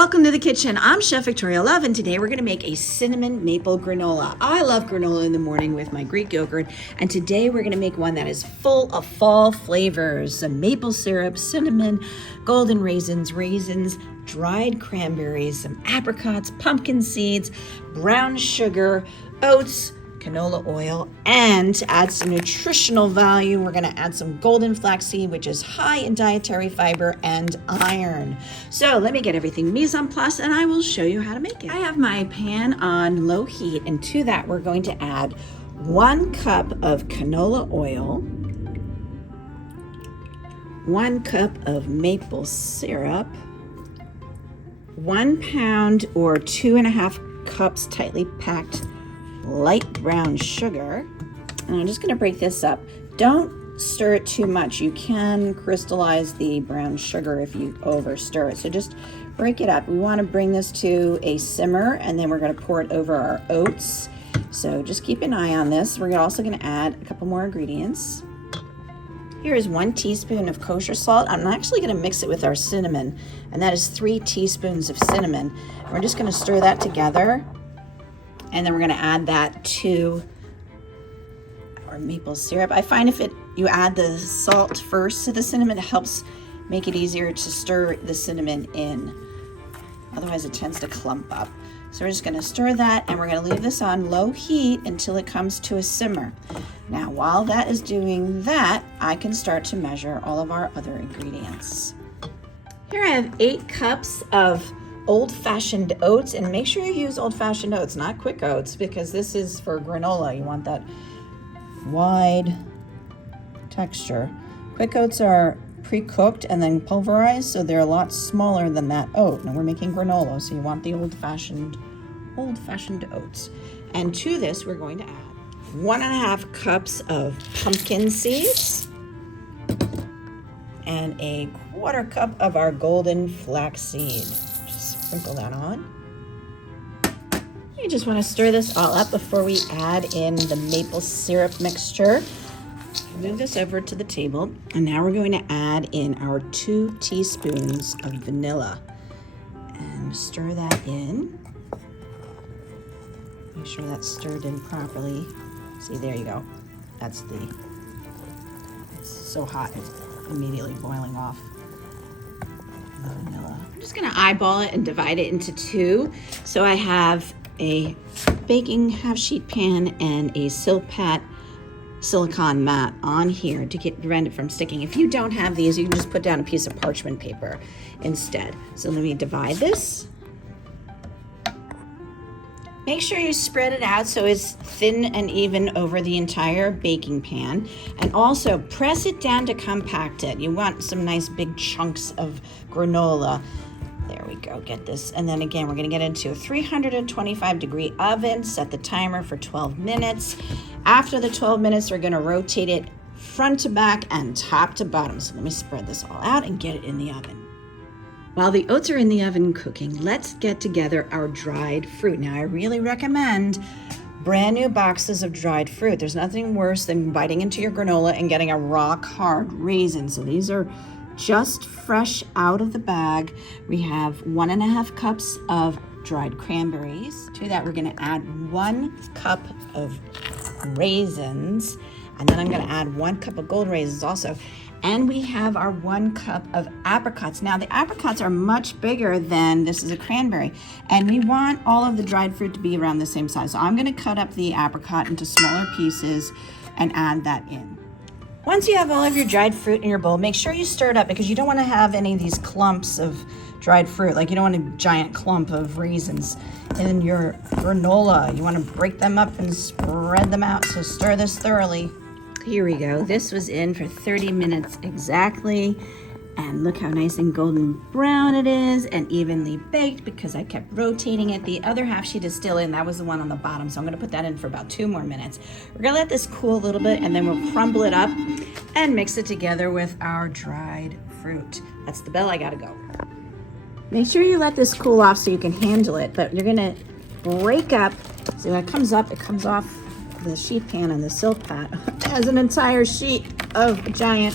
Welcome to the kitchen. I'm Chef Victoria Love, and today we're going to make a cinnamon maple granola. I love granola in the morning with my Greek yogurt, and today we're going to make one that is full of fall flavors. Some maple syrup, cinnamon, golden raisins, dried cranberries, some apricots, pumpkin seeds, brown sugar, oats, canola oil, and to add some nutritional value, we're going to add some golden flaxseed, which is high in dietary fiber and iron. So let me get everything mise en place and I will show you how to make it. I have my pan on low heat, and to that we're going to add 1 cup of canola oil, 1 cup of maple syrup, 1 pound or 2.5 cups tightly packed light brown sugar. And I'm just going to break this up. Don't stir it too much. You can crystallize the brown sugar if you over stir it. So just break it up. We want to bring this to a simmer, and then we're going to pour it over our oats. So just keep an eye on this. We're also going to add a couple more ingredients. Here is 1 teaspoon of kosher salt. I'm actually going to mix it with our cinnamon, and that is 3 teaspoons of cinnamon. We're just going to stir that together. And then we're going to add that to our maple syrup. I find if you add the salt first to the cinnamon, it helps make it easier to stir the cinnamon in. Otherwise it tends to clump up. So we're just going to stir that, and we're going to leave this on low heat until it comes to a simmer. Now while that is doing that, I can start to measure all of our other ingredients. Here I have 8 cups of old-fashioned oats, and make sure you use old-fashioned oats, not quick oats, because this is for granola. You want that wide texture. Quick oats are pre-cooked and then pulverized, so they're a lot smaller than that oat. Now we're making granola, so you want the old-fashioned oats. And to this we're going to add 1.5 cups of pumpkin seeds and 1/4 cup of our golden flaxseed. Sprinkle that on. You just want to stir this all up before we add in the maple syrup mixture. Move this over to the table, and now we're going to add in our 2 teaspoons of vanilla and stir that in. Make sure that's stirred in properly. See, there you go. It's so hot, it's immediately boiling off. Vanilla. I'm just going to eyeball it and divide it into 2. So I have a baking half-sheet pan and a Silpat silicone mat on here to prevent it from sticking. If you don't have these, you can just put down a piece of parchment paper instead. So let me divide this. Make sure you spread it out so it's thin and even over the entire baking pan, and also press it down to compact it. You want some nice big chunks of granola. There we go, get this. And then again, we're gonna get into a 325-degree oven, set the timer for 12 minutes. After the 12 minutes, we're gonna rotate it front to back and top to bottom. So let me spread this all out and get it in the oven. While the oats are in the oven cooking, let's get together our dried fruit. Now, I really recommend brand new boxes of dried fruit. There's nothing worse than biting into your granola and getting a rock hard raisin. So these are just fresh out of the bag. We have 1.5 cups of dried cranberries. To that, we're gonna add 1 cup of raisins, and then I'm gonna add 1 cup of golden raisins also. And we have our 1 cup of apricots. Now the apricots are much bigger than this is a cranberry, and we want all of the dried fruit to be around the same size. So I'm gonna cut up the apricot into smaller pieces and add that in. Once you have all of your dried fruit in your bowl, make sure you stir it up, because you don't wanna have any of these clumps of dried fruit. Like, you don't want a giant clump of raisins in your granola. You wanna break them up and spread them out, so stir this thoroughly. Here we go. This was in for 30 minutes exactly. And look how nice and golden brown it is, and evenly baked because I kept rotating it. The other half sheet is still in. That was the one on the bottom. So I'm going to put that in for about 2 more minutes. We're going to let this cool a little bit, and then we'll crumble it up and mix it together with our dried fruit. That's the bell. I got to go. Make sure you let this cool off so you can handle it, but you're going to break up. So when it comes up, it comes off the sheet pan and the silk pot as an entire sheet of giant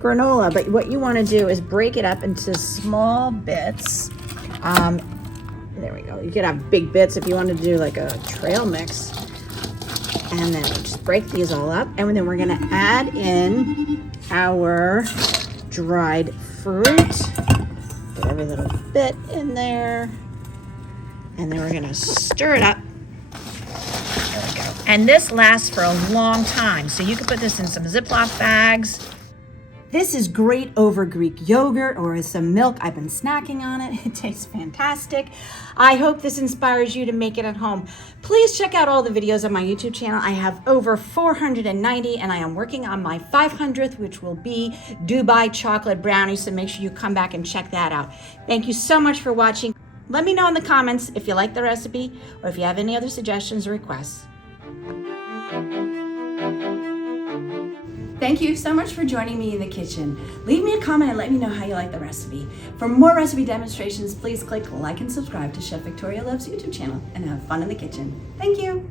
granola. But what you want to do is break it up into small bits There we go. You could have big bits if you want to do like a trail mix. And then we just break these all up. And then we're going to add in our dried fruit. Get every little bit in there. And then we're going to stir it up. There we go. And this lasts for a long time. So you can put this in some Ziploc bags. This is great over Greek yogurt or some milk. I've been snacking on it. It tastes fantastic. I hope this inspires you to make it at home. Please check out all the videos on my YouTube channel. I have over 490 and I am working on my 500th, which will be Dubai chocolate brownie. So make sure you come back and check that out. Thank you so much for watching. Let me know in the comments if you like the recipe or if you have any other suggestions or requests. Thank you so much for joining me in the kitchen. Leave me a comment and let me know how you like the recipe. For more recipe demonstrations, please click like and subscribe to Chef Victoria Loves YouTube channel and have fun in the kitchen. Thank you.